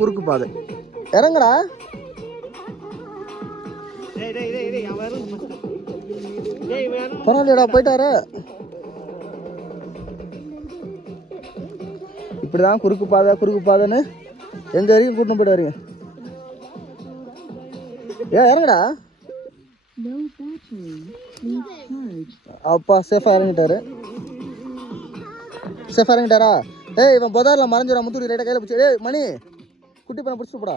குறுக்கு பாதை. இறங்குடா. பரவாயில்லடா போயிட்டாரு. இப்படிதான் குறுக்கு பாதைன்னு எங்க வரைக்கும் கூட்டின்னு போயிட்டு வரீங்க. இறங்குடா. அப்பா சேஃபா இறங்கிட்டாரா? ஏய் இவன் பொதாரில் மறைஞ்சிடா. முத்தூரி ரைட்டா கையில் பிடிச்சி. ஏய் மணி குட்டி பண்ண பிடிச்சிட்டு போடா.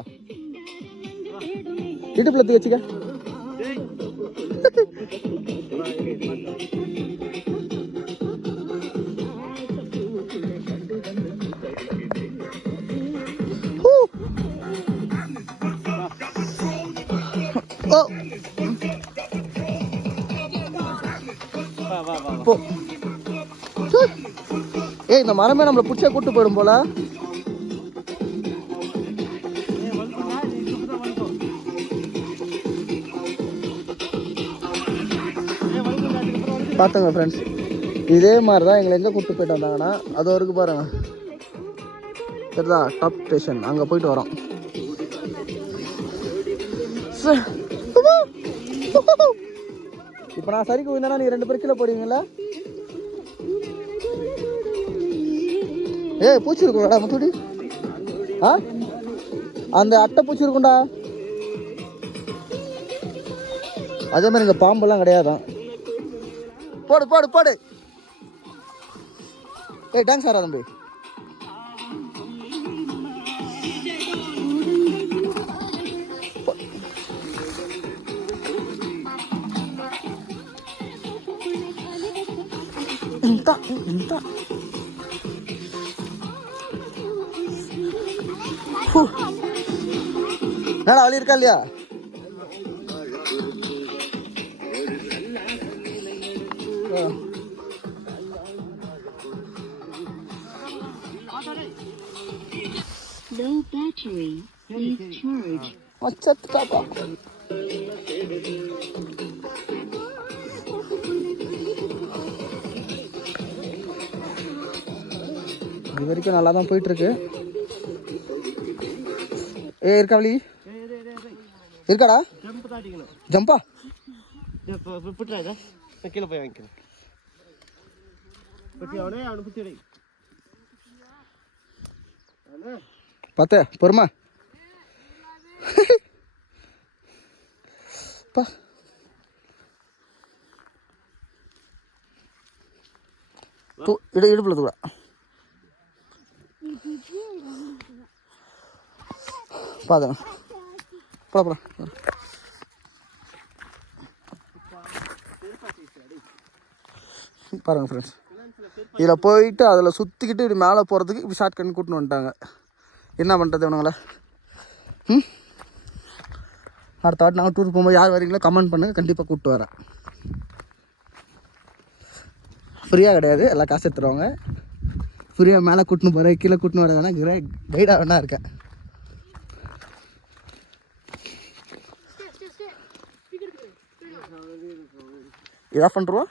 இடுப்புல தூக்கி வச்சுக்க. ஏய் இந்த மரமே நம்மளை பிடிச்சா கூட்டு போயிடும் போல. பார்த்துங்க ஃப்ரெண்ட்ஸ், இதே மாதிரி தான் எங்களை எங்கே கூப்பிட்டு போயிட்டு வந்தாங்கன்னா அது வரைக்கும் பாருங்க சரிதா டாப் ஸ்டேஷன். அங்கே போயிட்டு வரோம். இப்போ நான் சரிக்கு விழுந்தேன்னா நீ 2 பேர் கீழே போடுவீங்களா? ஏய் பூச்சி இருக்கும்டா முத்துடி. அந்த அட்டை பூச்சி இருக்கும்டா. அதே மாதிரி இங்கே பாம்பெல்லாம் கிடையாதான். போடு. ஏய் டான்ஸ் ஆறா தம்பி. என்னடா வழி இருக்கா இல்லையா? Low battery. Please charge. வச்சத்துட்டாப்பா. இது வரைக்கும் நல்லா தான் போயிட்டுருக்கு. இருக்கா வழி? இருக்காடா? ஜம்பா கீழே போய் வாங்கிக்கிறேன். பார்த்த பொறுமா இடுப்புல தூட பாருங்க. போடா பாருங்க ஃப்ரெண்ட்ஸ், இதில் போயிட்டு அதில் சுற்றிக்கிட்டு இப்படி மேலே போகிறதுக்கு இப்படி ஷார்ட் கட் கூட்டின்னு வந்துட்டாங்க. என்ன பண்ணுறது இவனுங்களே? அடுத்த வாட்டி நாங்கள் டூர் போகும்போது யார் வரீங்களோ கமெண்ட் பண்ணுங்கள், கண்டிப்பாக கூப்பிட்டு வரேன். ஃப்ரீயாக கிடையாது, எல்லாம் காசு எடுத்துருவாங்க. ஃப்ரீயாக மேலே கூட்டின்னு போகிறேன், கீழே கூட்டின்னு வரதுனா கைடாக வேணா இருக்கேன். இதாக பண்ணுறோம்.